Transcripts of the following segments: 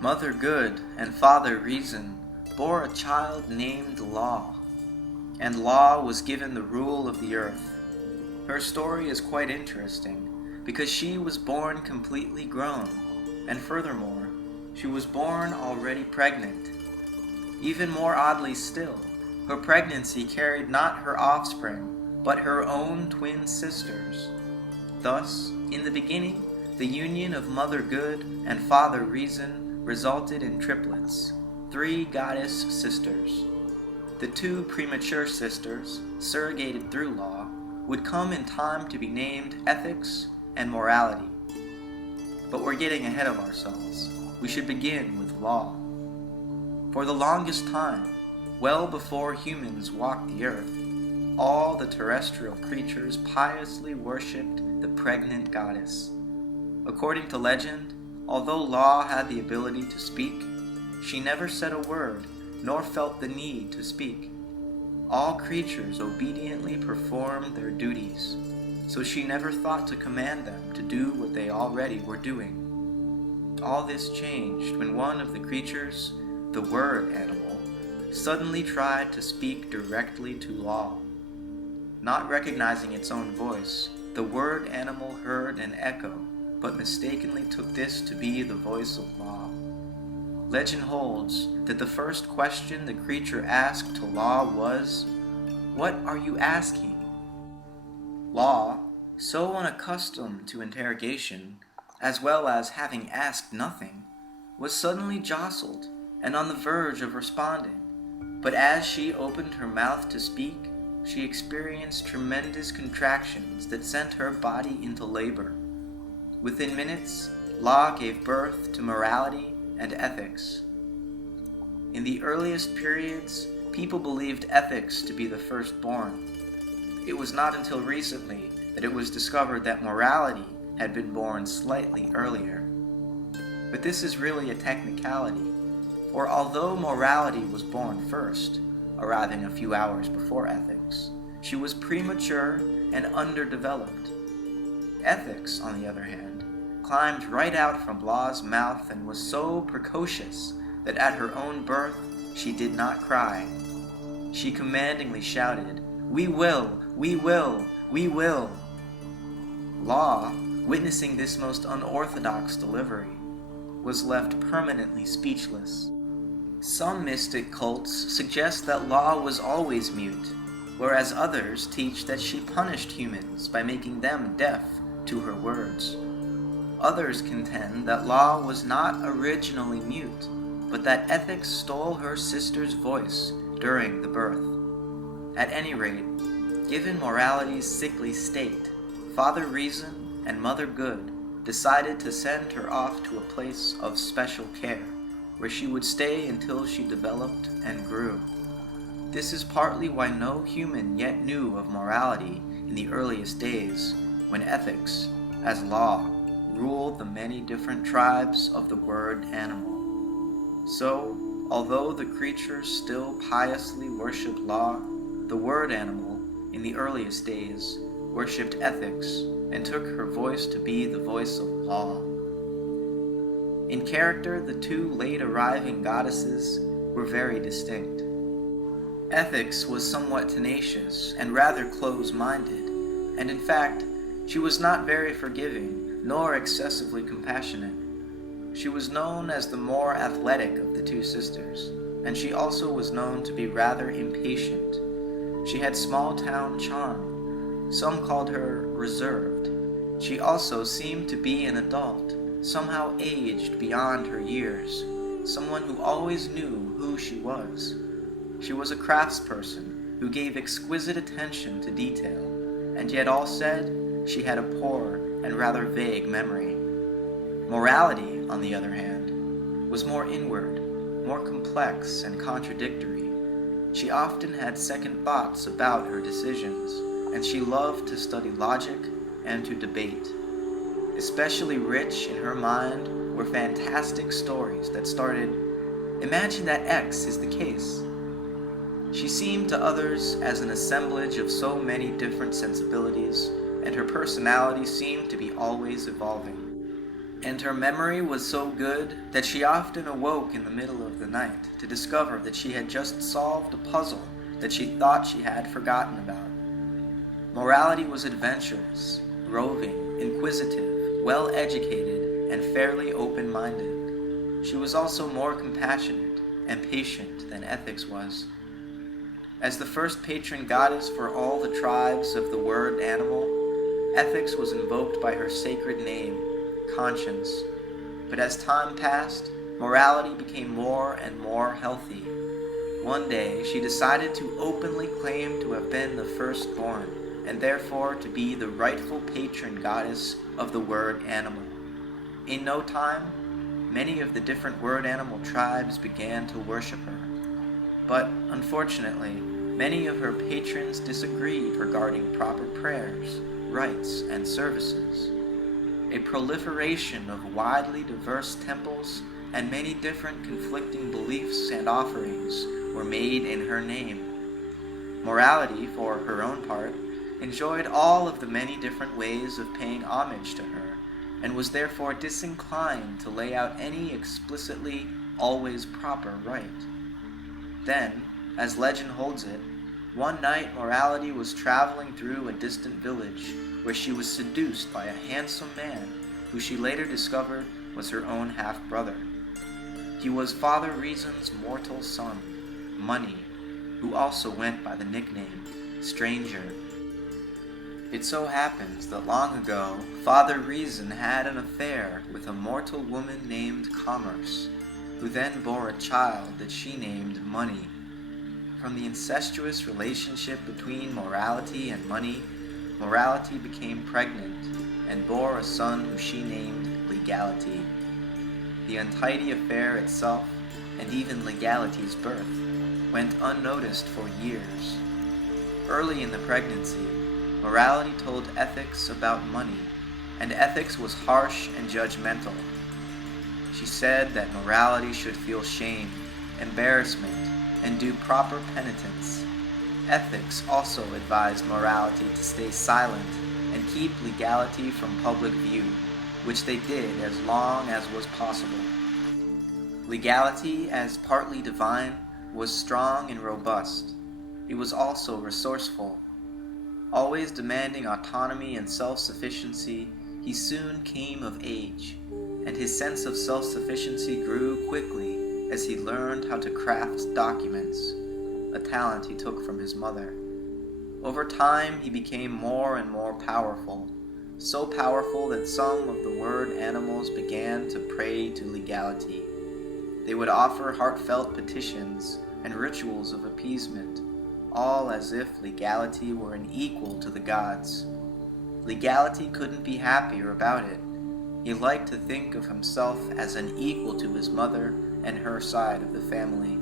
Mother Good and Father Reason bore a child named Law, and Law was given the rule of the earth. Her story is quite interesting, because she was born completely grown, and furthermore, she was born already pregnant. Even more oddly still, her pregnancy carried not her offspring, but her own twin sisters. Thus, in the beginning, the union of Mother Good and Father Reason resulted in triplets, 3 goddess sisters. The 2 premature sisters, surrogated through Law, would come in time to be named Ethics and Morality. But we're getting ahead of ourselves. We should begin with Law. For the longest time, well before humans walked the earth, all the terrestrial creatures piously worshipped the pregnant goddess. According to legend, although Law had the ability to speak, she never said a word, nor felt the need to speak. All creatures obediently performed their duties, so she never thought to command them to do what they already were doing. All this changed when one of the creatures, the word animal, suddenly tried to speak directly to Law. Not recognizing its own voice, the word animal heard an echo, but mistakenly took this to be the voice of Law. Legend holds that the first question the creature asked to Law was, "What are you asking?" Law, so unaccustomed to interrogation, as well as having asked nothing, was suddenly jostled and on the verge of responding. But as she opened her mouth to speak, she experienced tremendous contractions that sent her body into labor. Within minutes, Law gave birth to Morality and Ethics. In the earliest periods, people believed Ethics to be the firstborn. It was not until recently that it was discovered that Morality had been born slightly earlier. But this is really a technicality, for although Morality was born first, arriving a few hours before Ethics, she was premature and underdeveloped. Ethics, on the other hand, climbed right out from Law's mouth and was so precocious that at her own birth she did not cry. She commandingly shouted, "We will! We will! We will!" Law, witnessing this most unorthodox delivery, was left permanently speechless. Some mystic cults suggest that Law was always mute, whereas others teach that she punished humans by making them deaf to her words. Others contend that Law was not originally mute, but that Ethics stole her sister's voice during the birth. At any rate, given Morality's sickly state, Father Reason and Mother Good decided to send her off to a place of special care, where she would stay until she developed and grew. This is partly why no human yet knew of Morality in the earliest days, when Ethics, as Law, ruled the many different tribes of the word animal. So, although the creatures still piously worshipped Law, the word animal, in the earliest days, worshipped Ethics and took her voice to be the voice of Law. In character, the 2 late arriving goddesses were very distinct. Ethics was somewhat tenacious and rather close-minded, and in fact, she was not very forgiving nor excessively compassionate. She was known as the more athletic of the 2 sisters, and she also was known to be rather impatient. She had small-town charm. Some called her reserved. She also seemed to be an adult, somehow aged beyond her years, someone who always knew who she was. She was a craftsperson who gave exquisite attention to detail, and yet all said she had a poor and rather vague memory. Morality, on the other hand, was more inward, more complex and contradictory. She often had second thoughts about her decisions, and she loved to study logic and to debate. Especially rich in her mind were fantastic stories that started, "Imagine that X is the case." She seemed to others as an assemblage of so many different sensibilities, and her personality seemed to be always evolving. and her memory was so good that she often awoke in the middle of the night to discover that she had just solved a puzzle that she thought she had forgotten about. Morality was adventurous, roving, inquisitive, well-educated, and fairly open-minded. She was also more compassionate and patient than Ethics was. As the first patron goddess for all the tribes of the word animal, Ethics was invoked by her sacred name, Conscience. But as time passed, morality became more and more healthy. One day, she decided to openly claim to have been the firstborn, and therefore to be the rightful patron goddess of the word animal. In no time, many of the different word animal tribes began to worship her. But unfortunately, many of her patrons disagreed regarding proper prayers, rites, and services. A proliferation of widely diverse temples and many different conflicting beliefs and offerings were made in her name. Morality, for her own part, enjoyed all of the many different ways of paying homage to her, and was therefore disinclined to lay out any explicitly always proper rite. Then, as legend holds it, one night Morality was traveling through a distant village where she was seduced by a handsome man who she later discovered was her own half-brother. He was Father Reason's mortal son, Money, who also went by the nickname Stranger. It so happens that long ago, Father Reason had an affair with a mortal woman named Commerce, who then bore a child that she named Money. From the incestuous relationship between Morality and Money, Morality became pregnant and bore a son who she named Legality. The untidy affair itself, and even Legality's birth, went unnoticed for years. Early in the pregnancy, Morality told Ethics about Money, and Ethics was harsh and judgmental. She said that Morality should feel shame, embarrassment, and do proper penitence. Ethics also advised Morality to stay silent and keep Legality from public view, which they did as long as was possible. Legality, as partly divine, was strong and robust. He was also resourceful. Always demanding autonomy and self-sufficiency, he soon came of age, and his sense of self-sufficiency grew quickly as he learned how to craft documents, a talent he took from his mother. Over time, he became more and more powerful, so powerful that some of the word animals began to pray to Legality. They would offer heartfelt petitions and rituals of appeasement, all as if Legality were an equal to the gods. Legality couldn't be happier about it. He liked to think of himself as an equal to his mother and her side of the family.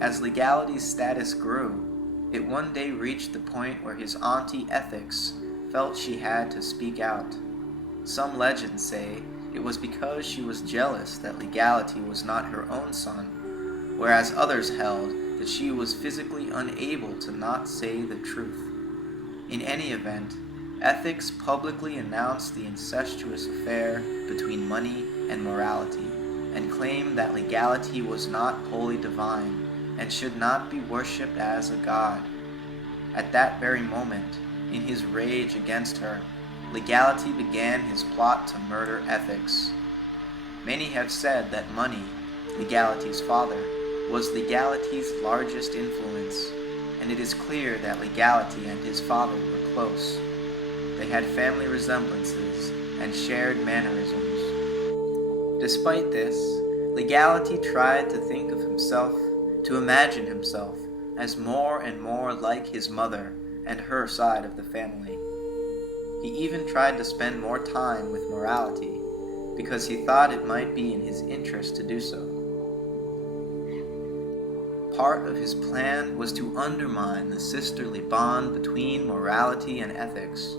As Legality's status grew, it one day reached the point where his auntie Ethics felt she had to speak out. Some legends say it was because she was jealous that Legality was not her own son, whereas others held that she was physically unable to not say the truth. In any event, Ethics publicly announced the incestuous affair between Money and Morality, and claimed that Legality was not wholly divine, and should not be worshipped as a god. At that very moment, in his rage against her, Legality began his plot to murder Ethics. Many have said that Money, Legality's father, was Legality's largest influence, and it is clear that Legality and his father were close. They had family resemblances and shared mannerisms. Despite this, Legality tried to think of himself, to imagine himself, as more and more like his mother and her side of the family. He even tried to spend more time with Morality, because he thought it might be in his interest to do so. Part of his plan was to undermine the sisterly bond between Morality and Ethics.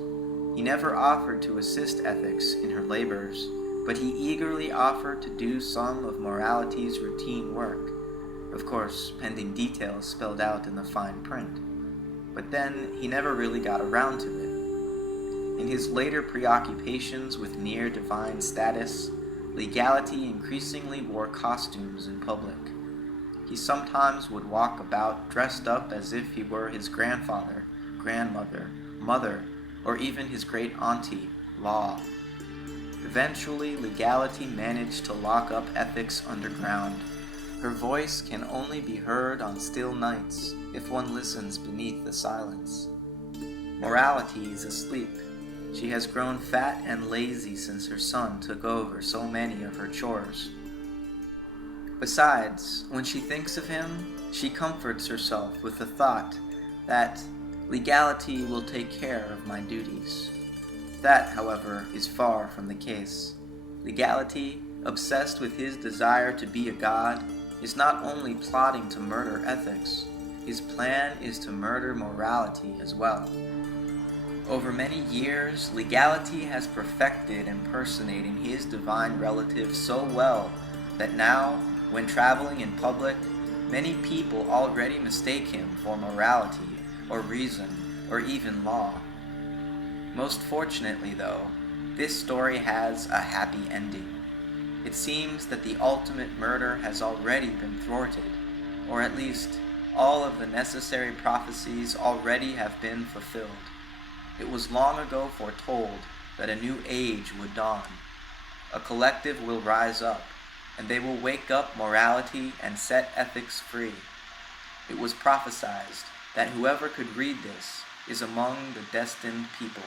He never offered to assist Ethics in her labors, but he eagerly offered to do some of Morality's routine work, of course, pending details spelled out in the fine print. But then he never really got around to it. In his later preoccupations with near-divine status, Legality increasingly wore costumes in public. He sometimes would walk about dressed up as if he were his grandfather, grandmother, mother, or even his great auntie, Law. Eventually, Legality managed to lock up ethics underground. Her voice can only be heard on still nights if one listens beneath the silence. Morality is asleep. She has grown fat and lazy since her son took over so many of her chores. Besides, when she thinks of him, she comforts herself with the thought that Legality will take care of my duties. That, however, is far from the case. Legality, obsessed with his desire to be a god, is not only plotting to murder ethics, his plan is to murder morality as well. Over many years, Legality has perfected impersonating his divine relative so well that now, when traveling in public, many people already mistake him for morality, or reason, or even law. Most fortunately, though, this story has a happy ending. It seems that the ultimate murder has already been thwarted, or at least all of the necessary prophecies already have been fulfilled. It was long ago foretold that a new age would dawn. A collective will rise up, and they will wake up morality and set ethics free. It was prophesied that whoever could read this is among the destined people.